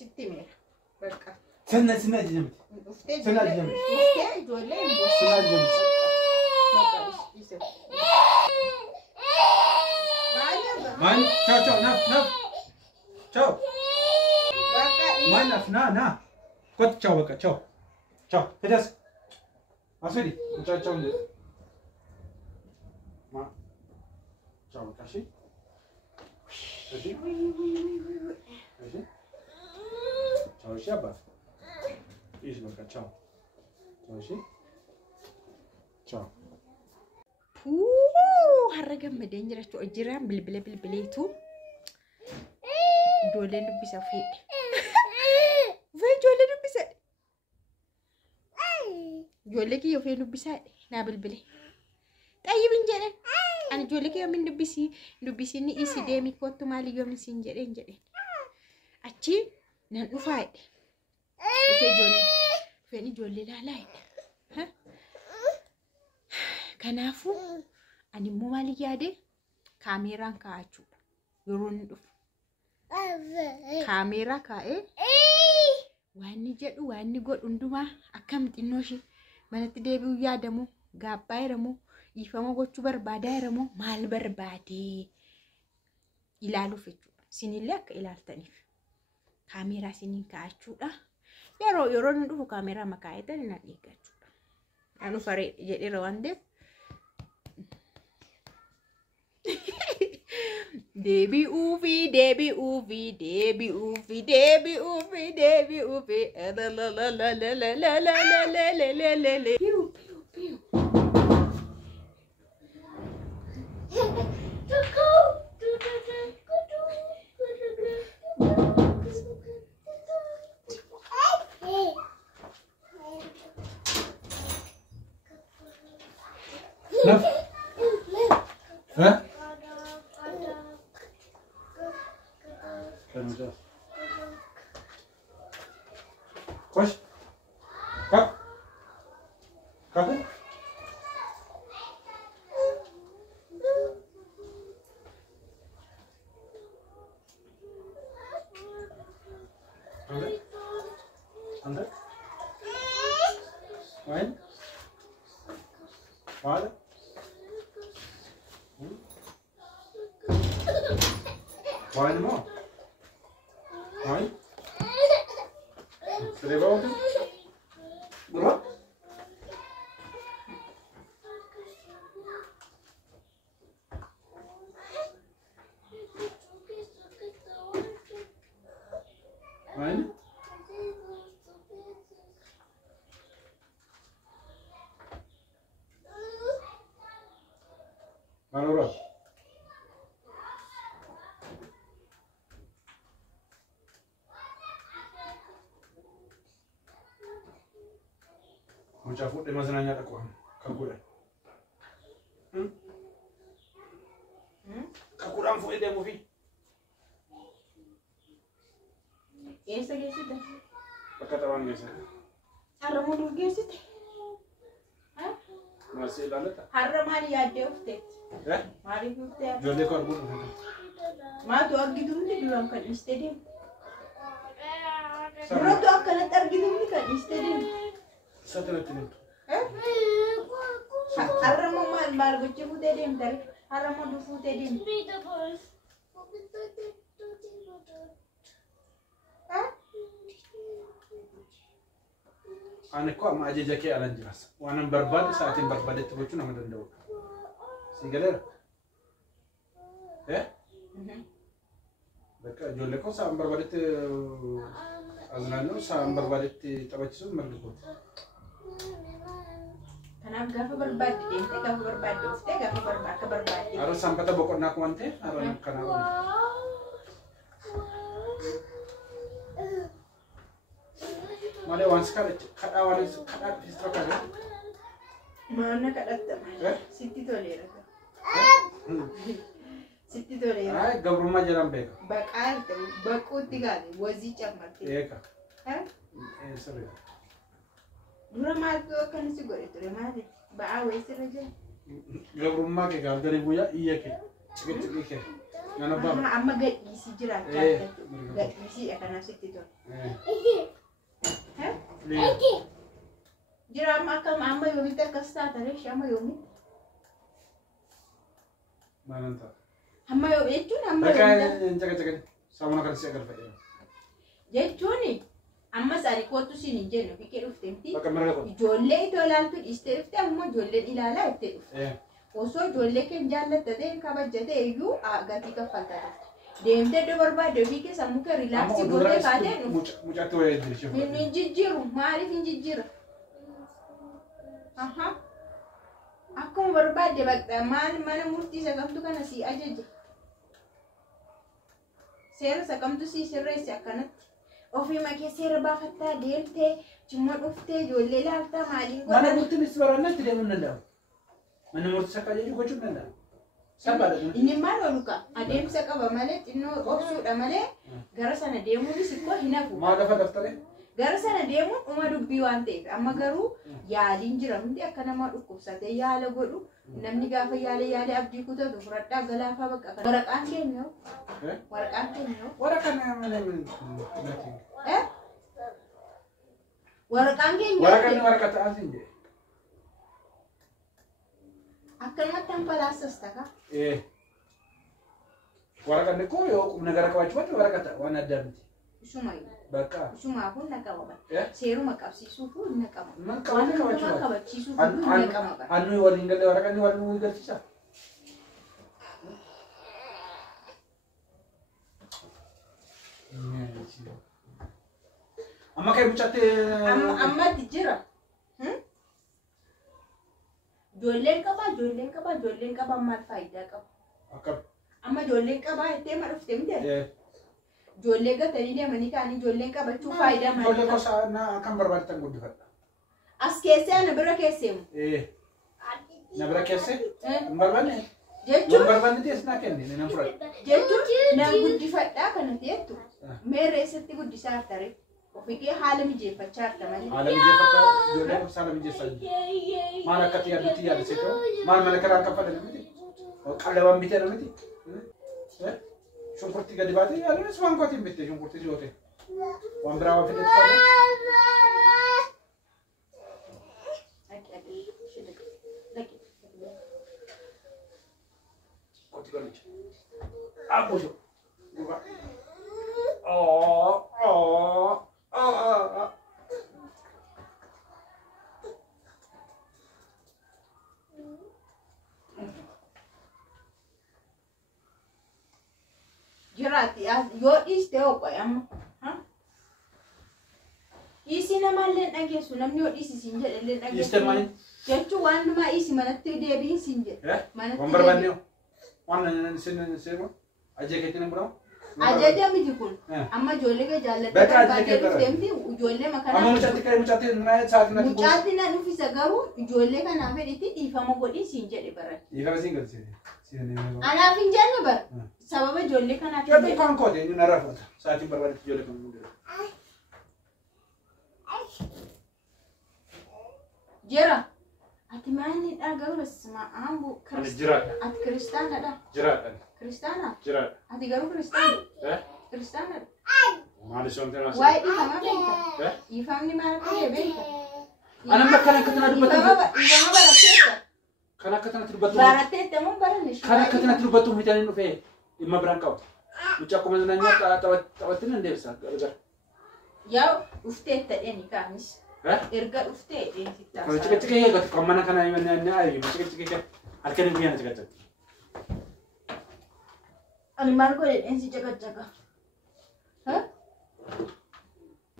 ستي مير بقى سنة جمت سنة جمت ولا سنة جمت مان ciao naf ciao مان naf na kau ciao baka ciao pedas asudi ciao ni ma ciao baka shi ciao siapa isi baka ciao shi ciao harraga madanya tu ajiran bilbiletu dole lu bisa fi vai dole lu bisa dole ki yo fi lu bisa na bilbile tayyib njere an dole ki yo min lu bisi ni isi de mi ko to mali yo min sin jere achi nan du fay fe ni dole la lay ha kanafu ani mo mali yaade kameraan kaachuudha yeroo ni dhufu kameraa kaa'e waanni jedhu waanni godhu hundumaa akkam xinnooshi manatti deebi'u yaadamu gaabbaa hiramu ifama gochuu barbaadaa hiramu maal barbaadee ilaaluuf jechuudha sinillee akka ilaaltaniif kameraa siniin kaachuudha yeroo ni dhufu kameraa makaa'etan na eeggachuudha anu faree jedheera waan deef Debi uvi la Koş. Kalk. Kalk. Anda. Main. Var. Main mo. Main. Sudah bawa tu? Berapa? Main? Mana berapa? Mencakup di masalahnya tak kuat, kaguran. Kaguran fuk dia movie. Esa gesita. Perkataan biasa. Harra mo gesita. Ha? Masih lalu tak? Harra mali ade ufte. Mali ufte. Jadi kau buat. Ma tu argidu ni duram kan stadium. Bro tu akan argidu ni kan stadium. Satu lagi tu. Harra mo mal gucci fu stadium dar. Harra mo du fu stadium. Ane kok ma aja jaki alan jelas. Wanan berbad saatin berbad itu bocun nama dendau. Singaler. Mereka jual lekor sam berbad itu aznan sam berbad itu tabacisun mereka. Kanam gafa berbad deh, gafa berbad deh, gafa berbad. Harus sampai tabokot nak wante, harus kanam. Malah wan sekali kada wali kada istro kada. Mana kada teman. Siti tolera. Siti tolera. Ay gabruma jalan bek. Bakal tu bakut tiga ni wazi camat. Eka. Sorry. Dura mal tu kan si gore tu mal. Ba awai seraja. Gabruma ke gar dari buya iya ke. Cik ke. Nana baba. Amma gadhiisii jiraachaa jechuudha. Gadhiisiidha kanaaf sitti tola. Jira amma yoomitti akkas taatareesh amma yoomitti. Maalanta. Amma yoo jechuun amma yoomitti. Jaga saamuna kan si agarfadhe. Jechuun amma saari kootu siin hin jennu biqee dhufteemti. Bakka mara kun. Ijoollee itoo ilaaltu dhiistee dhufte ammoo ijoolleen ilaalaa itti dhufte. Osoo ijoollee keen jaallattatee kabajjatee iyyuu gatii kaffaltaa dhufte. Deemtee iddoo barbaadde ofii keessa muka riilaaksii gootee kaatee dhufu. Mucaatti wayii jirti. Hin jijjiiru maaliif hin jijjiira? Akkuma barbaadde baqxa mana murtii sagamtu kana si ajaja. Seera sagamtu si sirreessi akkanatti. Ofii makee seera baafattaa deemtee cimma dhuftee ijoollee ilaaltaa maaliin godhan. Mana murtiin is barannatti deemuu hin danda'amu. Mana murtii sakka jechuun gochuu hin danda'amu. Sabbaadha. Inni maal ooluka adeemsa qaba malee xinnoo obsuudha malee gara sana deemuunis immoo hin hafu. Maal lafa daftaree? Gara sana deemuun dhuma dubbii waan ta'eef amma garuu yaaliin jira hundi akka nama dhukkubsatee yaala godhu namni gaafa yaale abdii kutatu fudhadhaa galaafaa bakka kana. Waraqaan keenya waraqaan keenya waraqaan waraqaa ta'aatiin jedhe. Akkanumatti hanfalaasas ta'a. Waraqaan koo yoo qubna gara qabaachuu waraqaa ta'a waan addaa miti.Isumayyuu. Bakka. Isumaafuu naqama. Seeruma qabsiisuufuu naqama. Waan hundumaa kabachiisuufuu naqama. Hannu waliin galee waraqaan waliin galchiisa. Amma kee mucattee. Ammatti jira. Ijoolleen qaba maal faayidaa qaba? Akkam. Amma ijoolleen qaba jettee ma dhufte miti? Ijoollee gatanii deemanii kaanii ijoolleen qabachuu faayidaa maalii qaba? Ijoollee gosa kan barbaadatan guddifadha. As keessee na bira keesseemu. Na bira keessee? Hin barbaanne? Jechuun barbaanne tees naa kenne nan fudhadha. Jechuun na guddifadhaa kana teettu meerra eessatti guddisaa hartare ofii haala mijeeffachaa harta malee. Haala mijeeffachaa ijoollee saala mijeessaa jiru. Maal akkatti yaadutti yaadasee ta'u maal mana karaa akka fadhan miti? Qalawaan bitee miti? Shunkurtii gadi baatee yaaduunis waan kootiin bittee shunkurtii joote. Waan biraa waan fidetti fadhan. Koti galicha. Abuso. Jiraati yoo dhiiste oqoy amma. Dhiisii namaallee dhageessu namni yoo dhiisisiin jedhallee dhageessu. Dhiiste maali? Jechuun waan dhumaa dhiisi manatti deebiin siin jedhe. Waan barbaanne waan seenu ajjee keetti nan buramu. Ajaja miti kun amma ijoollee kee jaallatanii baatee dhufteemti ijoollee makanaa. Amma mucaatti naa sa'aatii natti buusu. Mucaatti na dhufisa garuu ijoollee kanaa fedhitti dhiifama godhii siin jedhe bara. Dhiifama siin galchee. Anaaf hin jenne bara. Sababa ijoollee kanaaf. Ijoollee kan kootee inni narraa fuuta. Sa'aatiin barbaadetti ijoollee kan mudatu. Jira. Ati maani garuu basma ambu. Ani jiraadha. Ati kiristaanadha. Jiraadha. Kiristaana? Jiraadha. Ati garuu kiristaana? Kiristaanadha. Maali soomte naas? Waa'ee dhiifama beekta? Dhiifamni maal akka ta'e beekta? Anam bakka akka tana dubbatu. Dhiifama baratteetta? Kan akka tanatti dubbatu. Baratteetta moo baranne? Kan akka tanatti dubbatu mitanii dhufee dhimma biraan qabu. Mucaa akkuma nyaata taphattiin hin deebisa gargar. Yaa dhufteetta dheni kaanis. Erga dhuftee dheensittaa. Kan cikicikee eegatu kan mana kana himanne ayi cikicikee halkanii guyyaa na cikacatti. Ani maal godhe dheensi caqacaqa?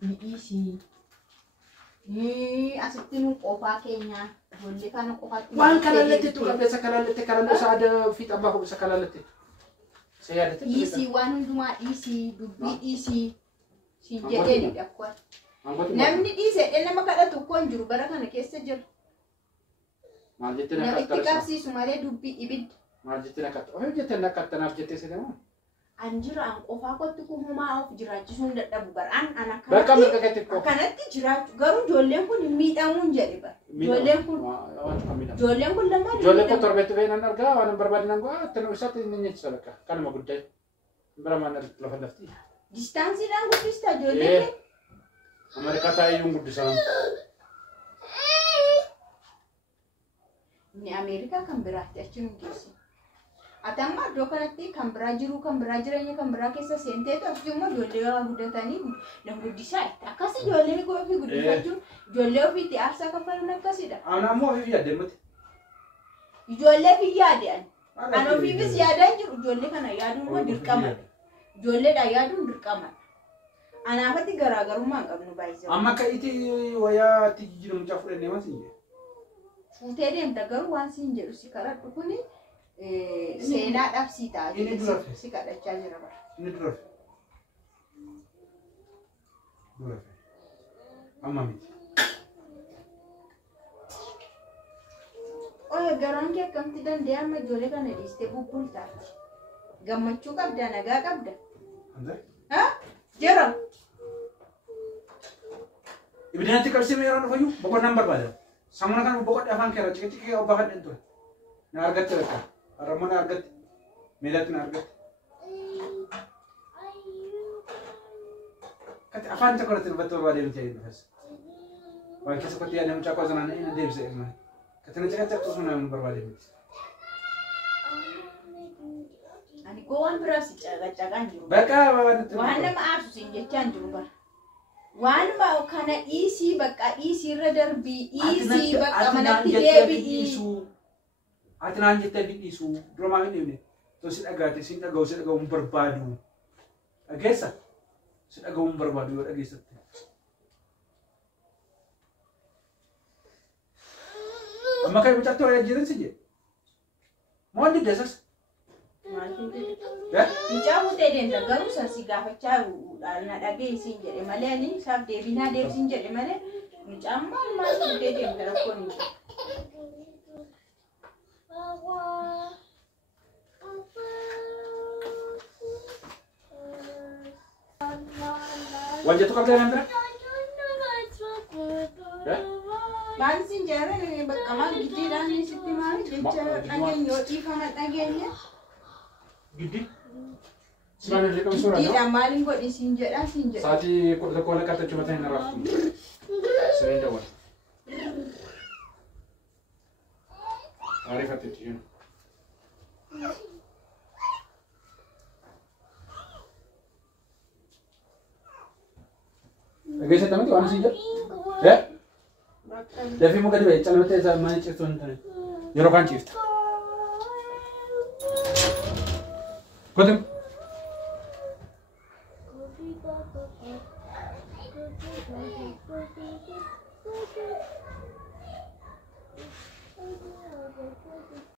Bi'isi. Asitti nu qofaa keenya ijoollee kana qofaatti. Waan kalaalletti tuqabe isa kalaalletti kalaallee saada fi xabbaa isa kalaalletti. Isa yaadatte. Dhiisii waan hundumaa dhiisii dubbii dhiisii si jedhee ni dhakkoo. Namni dhiisee nama kadhatu ko hin jiru bara kana keessa jira. Maal jettee namitti qabsiisu malee dubbii ibidda. Maal jettee nakkatta? Ofii jettee nakkattanaaf jettee sedema. Anjira an qofaa kottu kuhumaa of jiraachisuun dadhabu bar'aan ana Bakka mirga keetti ko. kanatti jiraachuu garuu ijoolleen kun miidhamuun jedhe bara. Ijoolleen kun lamaan Ijoollee ko torbeetti beenan argaa waan barbaadinan go'a tanu isaatti inni nyeechisa bakka kanuma guddaa bira maan lafa lafti. Distaansiidhaan guddistaa ijoolleen. Ameerikaa taa'eeyuun guddisaa. Ni Ameerikaa kan biraatti achi nu geessu. Atamma iddoo kanatti kan biraa jiru kan biraa jireenya kan biraa keessa seentee ta'u immoo ijoollee guddatanii nan guddisaa akkasii ijoollee ofii guddifachuun ijoollee ofiitti aarsaa kaffaluun akkasidha. Ana ammoo ofii yaadde miti. Ijoollee fi yaadaan. An ofiifis yaadaan jiru ijoollee kana yaaduun immoo dirqama. Ijoolleedhaan yaaduun dirqama. Anaafatti garaagarummaa hin qabnu baay'isee. Amma akka itti wayaa itti jijjiiramu mucaa fudhannee waan siin jedhe. Fuutee deemta garuu waan siin jedhu si kadhadhu kuni seenaadhaaf si ta'a. Si kadhachaa jira bara. Inni durafe. Durafe. Amma miti. Oye garaan kee akkamti danda'e amma ijoollee kana dhiistee bubbultaatti. Gammachuu qabda nagaa qabda. Ha? Jira. Ibidinatti qabsiifame yeroo dhufayyuu boqonnaan barbaada. Samuna kan boqodhe afaan keera cikichikii obbaa fadheen ture. Na argatte bakka. Arrammoo na argatte. Miilatti na argatte. Kati afaan tokkotti dubbatti barbaadee miti ayi dhufas. Waan keessa kotti yaadee mucaa koo zanaan inni deebise ilmaan. Kati na cikichaktu sun namni barbaadee miti. Ani koo waan biraa si caqacaqaan jiru. Bakka waan nama aarsu siin jechaan jiru bara. Waan kana dhiisii bakka dhiisii irra darbii dhiisii bakka manatti deebi'ii. Ati naan jettee dhiisuu dura maa hin dhibne tosi dhagaate siin dhaga'u si dhaga'u hin barbaadu. Dhageessa si dhaga'u hin barbaadu yoo dhageessatte. Amma kan mucaatti waa jiran si jedhe. Moo inni deessas? Mucaa fuutee deemta garuu san si gaafachaa na dhageessiin jedhe malee ani isaaf deebinaa deebisiin jedhe malee mucaa maal fuutee deemta rakkoon hin jiru. Wajjatu qabdee naan bira? Maal siin jedhame bakka maal giddiidhaan sitti maal jecha dhageenya yoo dhiifama dhageenya. Giddi? Siraan illee qabu suuraa Giddiidhaan maaliin godhi siin jedhaa siin jedha. Sa'aatii 11 walakkaatti mataa hin raaftu. Sireen dawwala. Ariifateetti jiru. Dhageessatti miti waan siin jedhu? Dafii muka dibee calmattee isaa mana ciiftu hin taane yeroo kaan ciifta. Kotem.